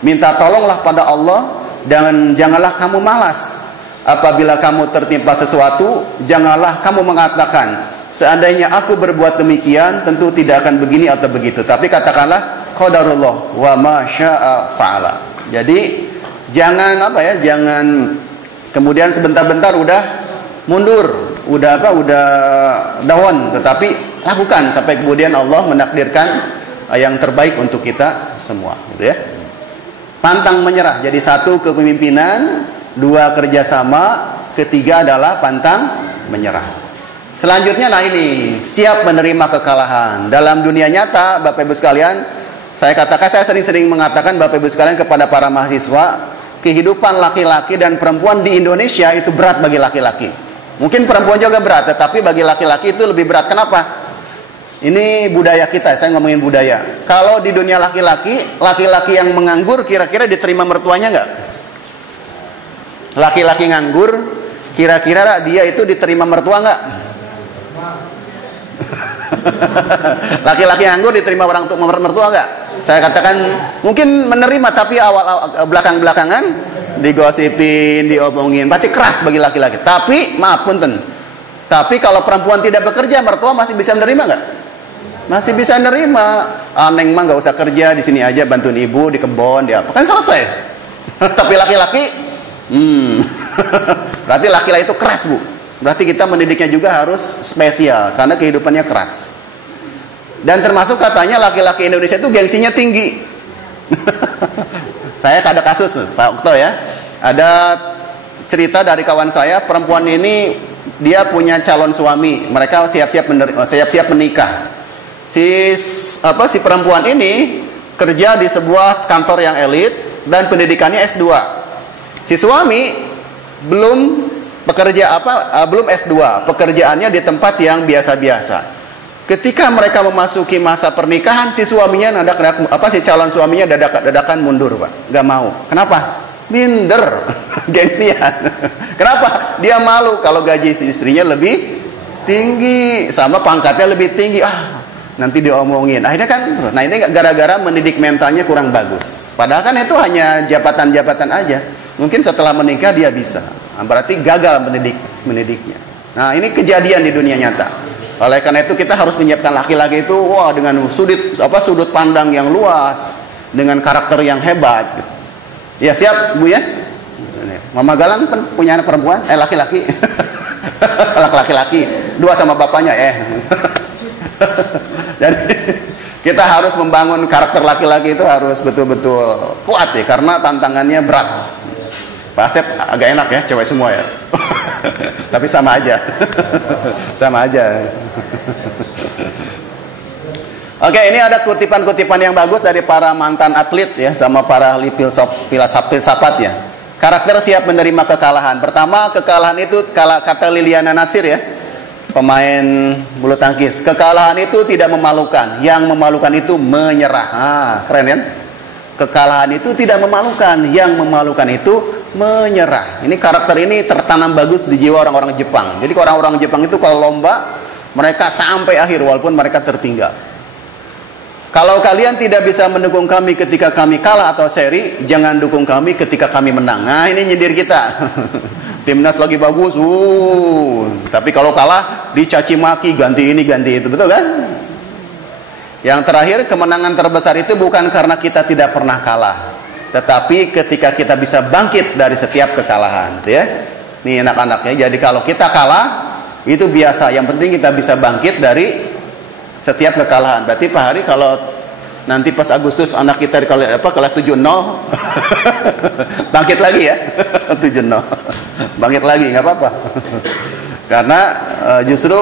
Minta tolonglah pada Allah dan janganlah kamu malas. Apabila kamu tertimpa sesuatu, janganlah kamu mengatakan, seandainya aku berbuat demikian, tentu tidak akan begini atau begitu. Tapi katakanlah, qadarullah wa ma syaa fa'ala. Jadi jangan jangan kemudian sebentar-bentar udah mundur, udah down, tetapi lakukan sampai kemudian Allah menakdirkan yang terbaik untuk kita semua, gitu ya. Pantang menyerah. Jadi satu kepemimpinan, dua kerjasama, ketiga adalah pantang menyerah. Selanjutnya ini siap menerima kekalahan. Dalam dunia nyata, Bapak Ibu sekalian, saya sering-sering mengatakan Bapak Ibu sekalian kepada para mahasiswa, kehidupan laki-laki dan perempuan di Indonesia itu berat bagi laki-laki. Mungkin perempuan juga berat, tetapi bagi laki-laki itu lebih berat. Kenapa? Ini budaya kita, saya ngomongin budaya. Kalau di dunia laki-laki yang menganggur kira-kira diterima mertuanya nggak? Laki-laki nganggur, kira-kira dia itu diterima mertua nggak? Laki-laki nganggur diterima orang mertua nggak? Saya katakan mungkin menerima, tapi belakang-belakangan digosipin, diomongin, berarti keras bagi laki-laki. Tapi maaf punten, tapi kalau perempuan tidak bekerja, mertua masih bisa menerima nggak? Masih bisa menerima. Neng mah nggak usah kerja, di sini aja bantuin ibu di kebun, di apa, kan selesai. Tapi laki-laki, berarti laki-laki itu keras, Bu. Berarti kita mendidiknya juga harus spesial karena kehidupannya keras. Dan termasuk katanya laki-laki Indonesia itu gengsinya tinggi. Saya ada kasus Pak Okto ya. Ada cerita dari kawan saya, perempuan ini dia punya calon suami, mereka siap-siap menikah. Si perempuan ini kerja di sebuah kantor yang elit dan pendidikannya S2. Si suami belum S2, pekerjaannya di tempat yang biasa-biasa. Ketika mereka memasuki masa pernikahan, si calon suaminya dadakan mundur, Pak. Gak mau. Kenapa? Minder. Gengsian. Kenapa? Dia malu kalau gaji si istrinya lebih tinggi, sama pangkatnya lebih tinggi. Nanti diomongin. Akhirnya kan, nah ini gara-gara mendidik mentalnya kurang bagus. Padahal kan itu hanya jabatan-jabatan aja. Mungkin setelah menikah dia bisa. Berarti gagal mendidiknya. Nah, ini kejadian di dunia nyata. Oleh karena itu kita harus menyiapkan laki-laki itu dengan sudut pandang yang luas, dengan karakter yang hebat gitu. Ya, siap Bu ya? Mama Galang punya anak perempuan? Laki-laki. Laki-laki. Dua sama bapaknya Jadi kita harus membangun karakter laki-laki itu harus betul-betul kuat ya, karena tantangannya berat. Pak Asep agak enak ya, cewek semua ya. Tapi sama aja. Sama aja. Oke, ini ada kutipan-kutipan yang bagus dari para mantan atlet ya, sama para filsafat ya. Karakter siap menerima kekalahan. Pertama, kekalahan itu kata Liliana Natsir ya, pemain bulu tangkis. Kekalahan itu tidak memalukan. Yang memalukan itu menyerah. Keren kan? Kekalahan itu tidak memalukan. Yang memalukan itu menyerah. Ini karakter ini tertanam bagus di jiwa orang-orang Jepang. Jadi orang-orang Jepang itu kalau lomba, mereka sampai akhir walaupun mereka tertinggal. Kalau kalian tidak bisa mendukung kami ketika kami kalah atau seri, jangan dukung kami ketika kami menang. Nah, ini nyindir kita. Timnas lagi bagus, tapi kalau kalah dicaci maki, ganti ini ganti itu, betul kan? Yang terakhir, kemenangan terbesar itu bukan karena kita tidak pernah kalah, tetapi ketika kita bisa bangkit dari setiap kekalahan, gitu ya. Nih anak-anaknya, jadi kalau kita kalah itu biasa, yang penting kita bisa bangkit dari setiap kekalahan. Berarti Pak Hari kalau nanti pas Agustus anak kita kelas 7-0 bangkit lagi ya. 7-0 bangkit lagi, nggak apa-apa. Karena justru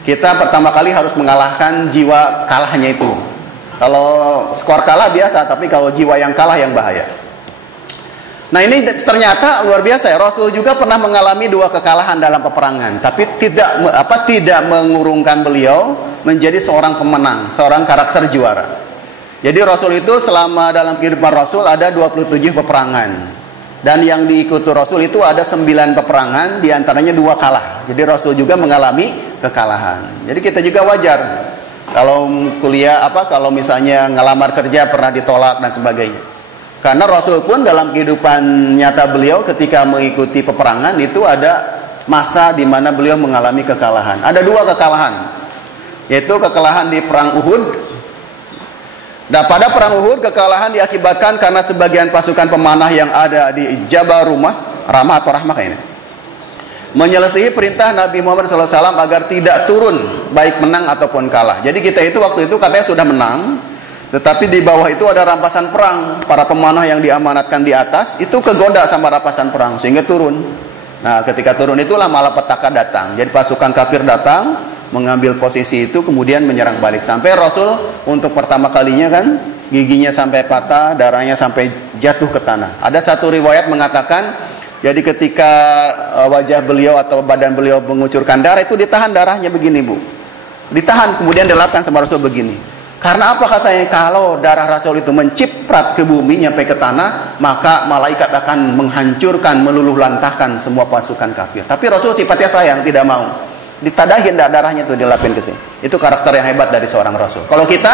kita pertama kali harus mengalahkan jiwa kalahnya itu. Kalau skor kalah biasa, tapi kalau jiwa yang kalah yang bahaya. Nah, ini ternyata luar biasa ya. Rasul juga pernah mengalami 2 kekalahan dalam peperangan, tapi tidak mengurungkan beliau menjadi seorang pemenang, seorang karakter juara. Jadi Rasul itu selama dalam kehidupan Rasul ada 27 peperangan. Dan yang diikuti Rasul itu ada 9 peperangan, diantaranya 2 kalah. Jadi Rasul juga mengalami kekalahan. Jadi kita juga wajar kalau kuliah kalau misalnya ngelamar kerja pernah ditolak dan sebagainya. Karena Rasul pun dalam kehidupan nyata beliau ketika mengikuti peperangan itu ada masa di mana beliau mengalami kekalahan. Ada 2 kekalahan, yaitu kekalahan di perang Uhud. Dan pada perang Uhud kekalahan diakibatkan karena sebagian pasukan pemanah yang ada di Jabal Ramah atau Rahmah kayaknya menyelesaikan perintah Nabi Muhammad SAW agar tidak turun baik menang ataupun kalah. Jadi kita itu waktu itu katanya sudah menang, tetapi di bawah itu ada rampasan perang. Para pemanah yang diamanatkan di atas itu kegoda sama rampasan perang sehingga turun. Nah, ketika turun itulah malapetaka datang. Jadi pasukan kafir datang mengambil posisi itu, kemudian menyerang balik. Sampai Rasul untuk pertama kalinya kan giginya sampai patah, darahnya sampai jatuh ke tanah. Ada satu riwayat mengatakan, jadi ketika wajah beliau atau badan beliau mengucurkan darah itu ditahan darahnya begini Bu. Ditahan, kemudian dilapkan sama Rasul begini. Karena apa katanya? Kalau darah Rasul itu menciprat ke bumi nyampe ke tanah, maka malaikat akan menghancurkan, meluluh lantahkan semua pasukan kafir. Tapi Rasul sifatnya sayang, tidak mau. Ditadahin darahnya tuh dilapin ke sini. Itu karakter yang hebat dari seorang Rasul. Kalau kita,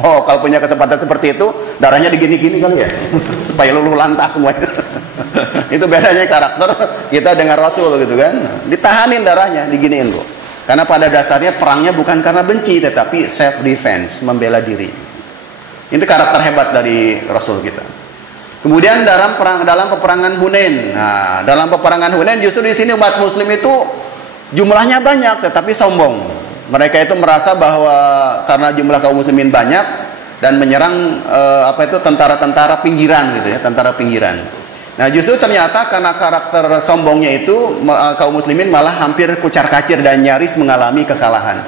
kalau punya kesempatan seperti itu, darahnya digini-gini kali ya, supaya luluh lantah semuanya. Itu bedanya karakter kita dengan Rasul gitu kan. Ditahanin darahnya, diginiin Bu. Karena pada dasarnya perangnya bukan karena benci, tetapi self defense, membela diri. Ini karakter hebat dari Rasul kita. Kemudian dalam peperangan Hunain. Nah, dalam peperangan Hunain justru di sini umat Muslim itu jumlahnya banyak, tetapi sombong. Mereka itu merasa bahwa karena jumlah kaum muslimin banyak dan menyerang tentara-tentara pinggiran gitu ya, tentara pinggiran. Nah, justru ternyata karena karakter sombongnya itu kaum muslimin malah hampir kucar-kacir dan nyaris mengalami kekalahan.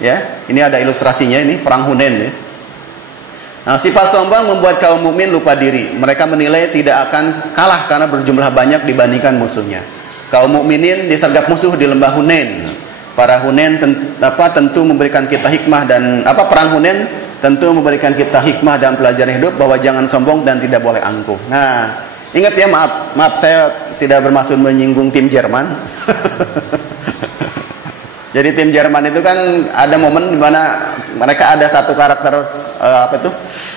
Ya, ini ada ilustrasinya ini perang Hunain ya. Nah, sifat sombong membuat kaum mukmin lupa diri. Mereka menilai tidak akan kalah karena berjumlah banyak dibandingkan musuhnya. Kaum mukminin disergap musuh di lembah Hunain. Para Hunain tentu memberikan kita hikmah dan perang Hunain tentu memberikan kita hikmah dan pelajaran hidup bahwa jangan sombong dan tidak boleh angkuh. Nah, Ingat ya, maaf saya tidak bermaksud menyinggung tim Jerman. Jadi tim Jerman itu kan ada momen di mana mereka ada satu karakter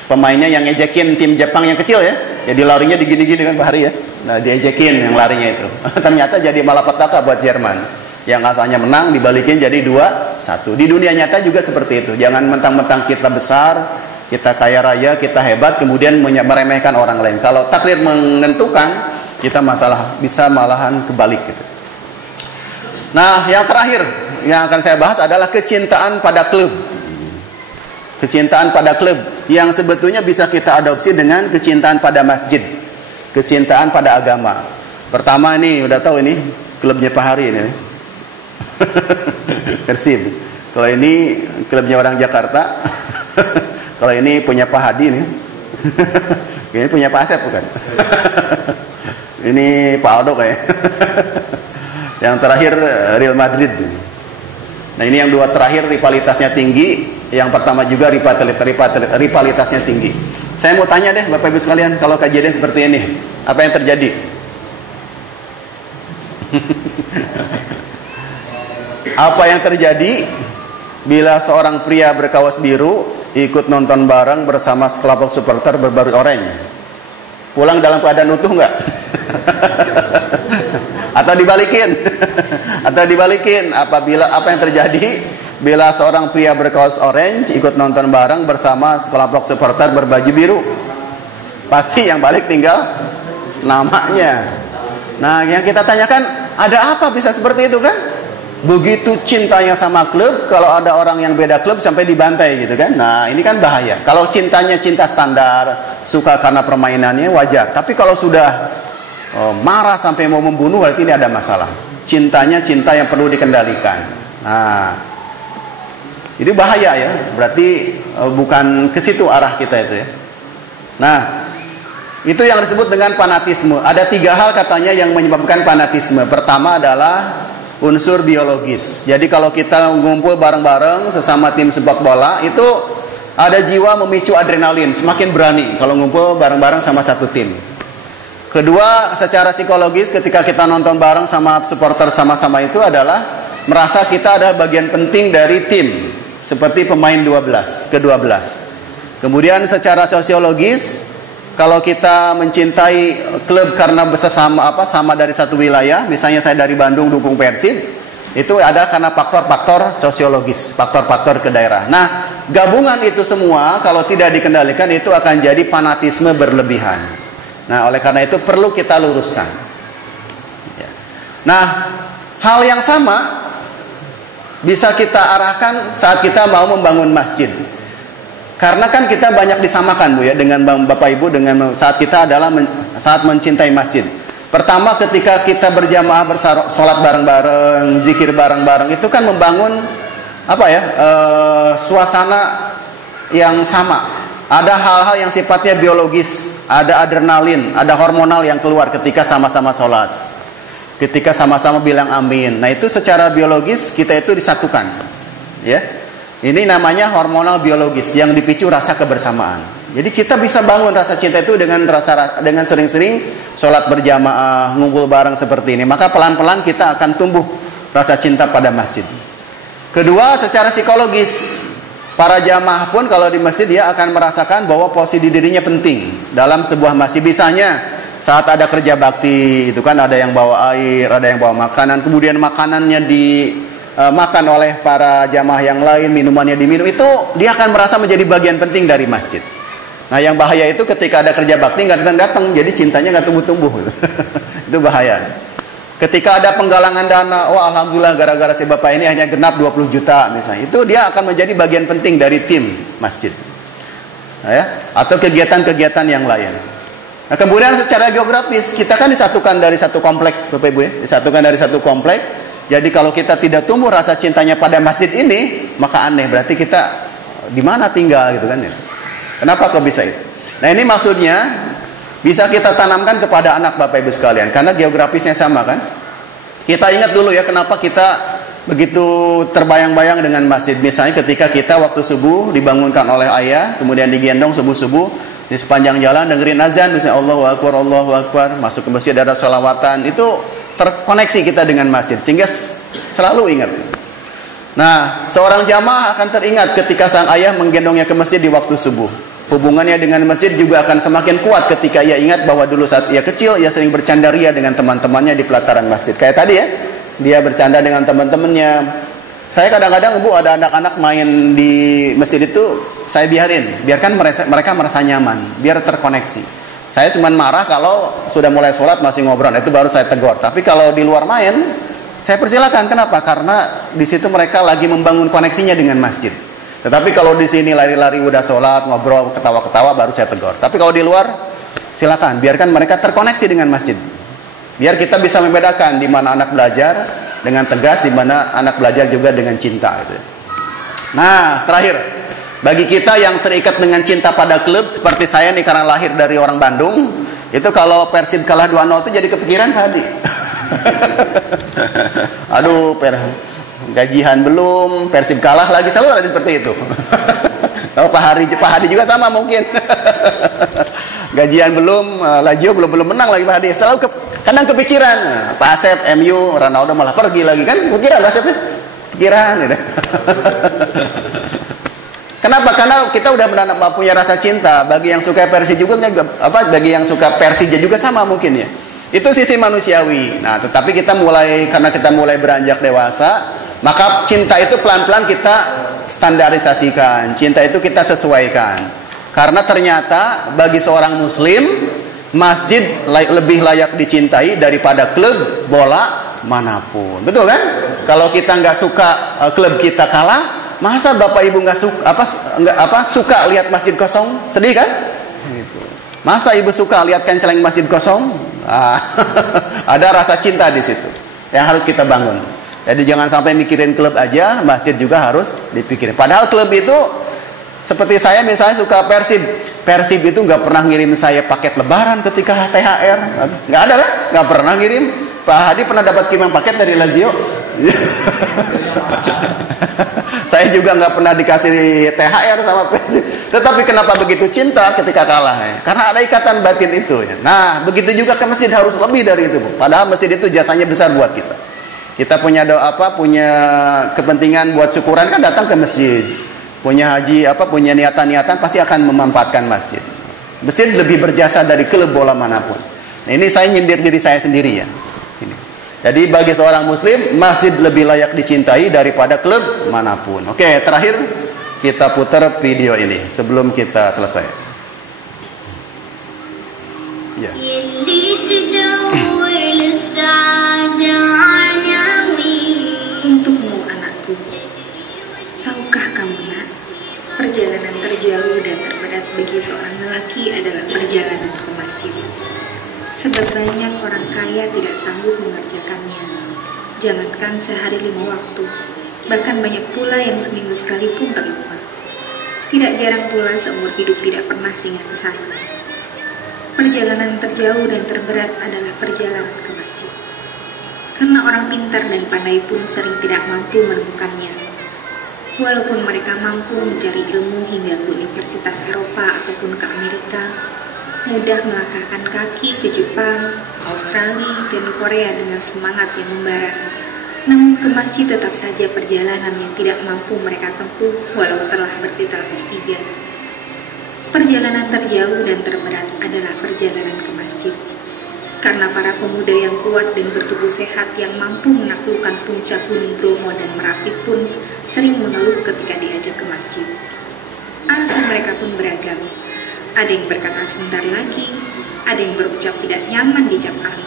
pemainnya yang ngejekin tim Jepang yang kecil ya. Jadi larinya digini-gini kan Pak Hari ya. Nah, diejekin yang larinya itu. Ternyata jadi malapetaka buat Jerman. Yang asalnya menang dibalikin jadi 2-1. Di dunia nyata juga seperti itu. Jangan mentang-mentang kita besar, kita kaya raya, kita hebat, kemudian meremehkan orang lain. Kalau takdir menentukan, kita bisa malahan kebalik gitu. Nah, yang terakhir yang akan saya bahas adalah kecintaan pada klub. Kecintaan pada klub yang sebetulnya bisa kita adopsi dengan kecintaan pada masjid, kecintaan pada agama. Pertama ini udah tahu ini klubnya Pak Hari ini. Persib. Kalau ini klubnya orang Jakarta. Kalau ini punya Pak Hadi nih. Ini punya Pak Asep bukan? Ini Pak Aldo kayak. Yang terakhir Real Madrid. Nah, ini yang dua terakhir rivalitasnya tinggi, yang pertama juga rivalitasnya tinggi. Saya mau tanya deh Bapak Ibu sekalian, kalau kejadian seperti ini, apa yang terjadi? Apa yang terjadi bila seorang pria berkawas biru ikut nonton bareng bersama sekelompok supporter berbaris oranye? Pulang dalam keadaan utuh nggak? Atau dibalikin? Atau dibalikin, apa yang terjadi bila seorang pria berkaos orange ikut nonton bareng bersama sekelompok supporter berbaju biru? Pasti yang balik tinggal namanya. Nah, yang kita tanyakan, ada apa bisa seperti itu kan? Begitu cintanya sama klub, kalau ada orang yang beda klub sampai dibantai gitu kan? Nah, ini kan bahaya. Kalau cintanya cinta standar, suka karena permainannya, wajar. Tapi kalau sudah marah sampai mau membunuh, berarti ini ada masalah. Cintanya cinta yang perlu dikendalikan. Nah, ini bahaya ya. Berarti bukan ke situ arah kita itu ya. Nah, itu yang disebut dengan fanatisme. Ada 3 hal katanya yang menyebabkan fanatisme. Pertama adalah unsur biologis. Jadi kalau kita ngumpul bareng-bareng sesama tim sepak bola, itu ada jiwa memicu adrenalin, semakin berani kalau ngumpul bareng-bareng sama satu tim. Kedua, secara psikologis ketika kita nonton bareng sama supporter sama-sama itu adalah merasa kita adalah bagian penting dari tim, seperti pemain ke-12. Kemudian secara sosiologis, kalau kita mencintai klub karena sama dari satu wilayah, misalnya saya dari Bandung dukung Persib, itu ada karena faktor-faktor sosiologis, faktor-faktor ke daerah. Nah, gabungan itu semua kalau tidak dikendalikan itu akan jadi fanatisme berlebihan. Nah, oleh karena itu perlu kita luruskan. Nah, hal yang sama bisa kita arahkan saat kita mau membangun masjid. Karena kan kita banyak disamakan Bu ya dengan Bapak Ibu dengan saat kita adalah saat mencintai masjid. Pertama, ketika kita berjamaah sholat bareng-bareng, zikir bareng-bareng, itu kan membangun suasana yang sama. Ada hal-hal yang sifatnya biologis, ada adrenalin, ada hormonal yang keluar ketika sama-sama sholat, ketika sama-sama bilang amin. Nah, itu secara biologis kita itu disatukan, ya. Ini namanya hormonal biologis yang dipicu rasa kebersamaan. Jadi kita bisa bangun rasa cinta itu dengan sering-sering sholat berjamaah, ngumpul bareng seperti ini. Maka pelan-pelan kita akan tumbuh rasa cinta pada masjid. Kedua, secara psikologis, para jamaah pun kalau di masjid dia akan merasakan bahwa posisi dirinya penting dalam sebuah masjid. Misalnya saat ada kerja bakti, itu kan ada yang bawa air, ada yang bawa makanan, kemudian makanannya makan oleh para jamaah yang lain, minumannya diminum, itu dia akan merasa menjadi bagian penting dari masjid. Nah, yang bahaya itu ketika ada kerja bakti nggak datang-datang, jadi cintanya nggak tumbuh-tumbuh. Itu bahaya. Ketika ada penggalangan dana, wah alhamdulillah gara-gara si bapak ini hanya genap 20 juta misalnya, itu dia akan menjadi bagian penting dari tim masjid. Nah, ya, atau kegiatan-kegiatan yang lain. Nah, kemudian secara geografis kita kan disatukan dari satu komplek, Bapak Ibu ya, disatukan dari satu komplek. Jadi kalau kita tidak tumbuh rasa cintanya pada masjid ini, maka aneh, berarti kita di mana tinggal gitu kan ya. Kenapa kok bisa itu? Nah, ini maksudnya bisa kita tanamkan kepada anak Bapak Ibu sekalian, karena geografisnya sama kan. Kita ingat dulu ya, kenapa kita begitu terbayang-bayang dengan masjid. Misalnya ketika kita waktu subuh dibangunkan oleh ayah, kemudian digendong subuh-subuh, Di sepanjang jalan dengerin azan, misalnya Allahu Akbar, masuk ke masjid ada sholawatan, itu terkoneksi kita dengan masjid, sehingga selalu ingat. Nah, seorang jamaah akan teringat ketika sang ayah menggendongnya ke masjid di waktu subuh. Hubungannya dengan masjid juga akan semakin kuat ketika ia ingat bahwa dulu saat ia kecil, ia sering bercanda ria dengan teman-temannya di pelataran masjid. Kayak tadi ya, dia bercanda dengan teman-temannya. Saya kadang-kadang, Bu, ada anak-anak main di masjid itu, saya biarkan mereka merasa nyaman, biar terkoneksi. Saya cuma marah kalau sudah mulai sholat masih ngobrol, itu baru saya tegur. Tapi kalau di luar main, saya persilakan. Kenapa? Karena di situ mereka lagi membangun koneksinya dengan masjid. Tetapi kalau di sini lari-lari udah sholat, ngobrol, ketawa-ketawa, baru saya tegur. Tapi kalau di luar, silakan, biarkan mereka terkoneksi dengan masjid. Biar kita bisa membedakan di mana anak belajar dengan tegas, di mana anak belajar juga dengan cinta. Nah, terakhir, bagi kita yang terikat dengan cinta pada klub, seperti saya nih karena lahir dari orang Bandung, itu kalau Persib kalah 2-0 itu jadi kepikiran tadi. Aduh, gajian belum, Persib kalah lagi, selalu ada seperti itu. Oh, Pak Hadi juga sama mungkin. Gajian belum, Lazio belum menang lagi Pak Hadi. Selalu kadang kepikiran, Pak Asep, MU, Ronaldo malah pergi lagi kan? Pikiran Pak Asep, pikiran gitu. Kenapa? Karena kita udah punya rasa cinta. Bagi yang suka Persija juga bagi yang suka Persija juga sama mungkin ya. Itu sisi manusiawi. Nah, tetapi karena kita mulai beranjak dewasa, maka cinta itu pelan-pelan kita standarisasikan. Cinta itu kita sesuaikan. Karena ternyata bagi seorang muslim, masjid lebih layak dicintai daripada klub bola manapun. Betul kan? Kalau kita nggak suka klub kita kalah, masa Bapak Ibu nggak suka lihat masjid kosong? Sedih kan? Masa Ibu suka lihat kenceleng masjid kosong? Ada rasa cinta di situ yang harus kita bangun. Jadi jangan sampai mikirin klub aja, masjid juga harus dipikirin. Padahal klub itu, seperti saya misalnya suka Persib itu nggak pernah ngirim saya paket lebaran ketika THR, nggak ada kan? Nggak pernah ngirim. Pak Hadi pernah dapat kiriman paket dari Lazio. Saya juga nggak pernah dikasih THR sama Persib. Tetapi kenapa begitu cinta ketika kalah? Ya? Karena ada ikatan batin itu. Ya. Nah, begitu juga ke masjid harus lebih dari itu, Bu. Padahal masjid itu jasanya besar buat kita. Kita punya punya kepentingan buat syukuran kan datang ke masjid. Punya haji punya niatan-niatan pasti akan memanfaatkan masjid. Masjid lebih berjasa dari klub bola manapun. Nah, ini saya nyindir diri saya sendiri ya. Ini. Jadi bagi seorang muslim, masjid lebih layak dicintai daripada klub manapun. Oke, terakhir kita putar video ini sebelum kita selesai. Ya. Untukmu anakku, tahukah kamu nak, perjalanan terjauh dan terberat bagi seorang lelaki adalah perjalanan ke masjid. Sebab banyak orang kaya tidak sanggup mengerjakannya. Jangankan sehari 5 waktu, bahkan banyak pula yang seminggu sekali pun terlupa. Tidak jarang pula seumur hidup tidak pernah singgah ke sana. Perjalanan terjauh dan terberat adalah perjalanan ke masjid. Karena orang pintar dan pandai pun sering tidak mampu menemukannya. Walaupun mereka mampu mencari ilmu hingga ke Universitas Eropa ataupun ke Amerika, mudah melangkahkan kaki ke Jepang, Australia, dan Korea dengan semangat yang membara. Namun ke masjid tetap saja perjalanan yang tidak mampu mereka tempuh walau telah bertitel S3. Perjalanan terjauh dan terberat adalah perjalanan ke masjid. Karena para pemuda yang kuat dan bertubuh sehat yang mampu menaklukkan puncak Gunung Bromo dan Merapi pun sering mengeluh ketika diajak ke masjid. Alasan mereka pun beragam. Ada yang berkata sebentar lagi, ada yang berucap tidak nyaman di jam kali.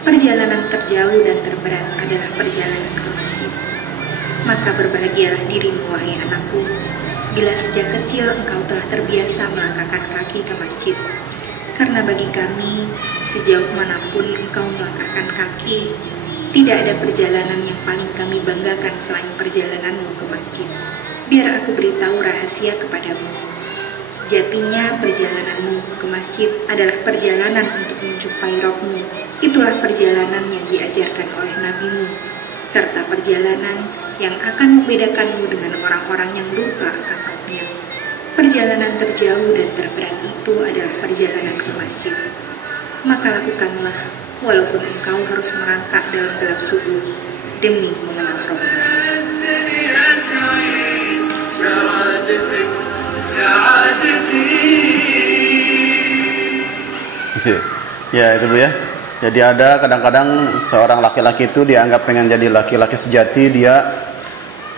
Perjalanan terjauh dan terberat adalah perjalanan ke masjid. Maka berbahagialah dirimu, wahai anakku, bila sejak kecil engkau telah terbiasa melangkahkan kaki ke masjid. Karena bagi kami, sejauh manapun engkau melangkahkan kaki, tidak ada perjalanan yang paling kami banggakan selain perjalananmu ke masjid. Biar aku beritahu rahasia kepadamu. Sejatinya perjalananmu ke masjid adalah perjalanan untuk menjumpai rohmu. Itulah perjalanan yang diajarkan oleh nabimu, serta perjalanan yang akan membedakanmu dengan orang-orang yang lupa akan rohnya. perjalanan terjauh dan terberat itu adalah perjalanan ke masjid. Maka lakukanlah, walaupun engkau harus merangkak dalam gelap subuh demi mengenal Rabb. Ya itu Bu ya. Jadi ada kadang-kadang seorang laki-laki itu dianggap pengen jadi laki-laki sejati, dia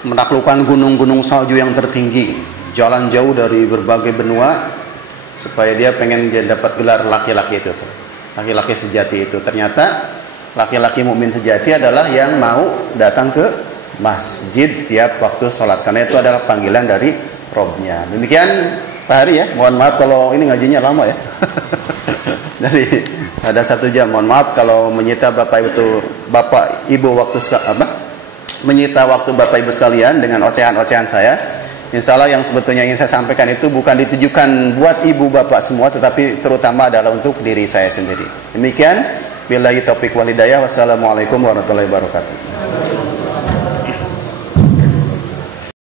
menaklukkan gunung-gunung salju yang tertinggi, jalan jauh dari berbagai benua supaya dia pengen dapat gelar laki-laki itu, laki-laki sejati itu. Ternyata laki-laki mukmin sejati adalah yang mau datang ke masjid tiap waktu sholat, karena itu adalah panggilan dari Robnya. Demikian Pak Hari ya. Mohon maaf kalau ini ngajinya lama ya. Dari ada 1 jam. Mohon maaf kalau menyita Bapak Ibu waktu menyita waktu Bapak Ibu sekalian dengan ocehan-ocehan saya. Insya Allah yang sebetulnya ingin saya sampaikan itu bukan ditujukan buat ibu bapak semua, tetapi terutama adalah untuk diri saya sendiri. Demikian, billahi taufiq wal hidayah. Wassalamualaikum warahmatullahi wabarakatuh.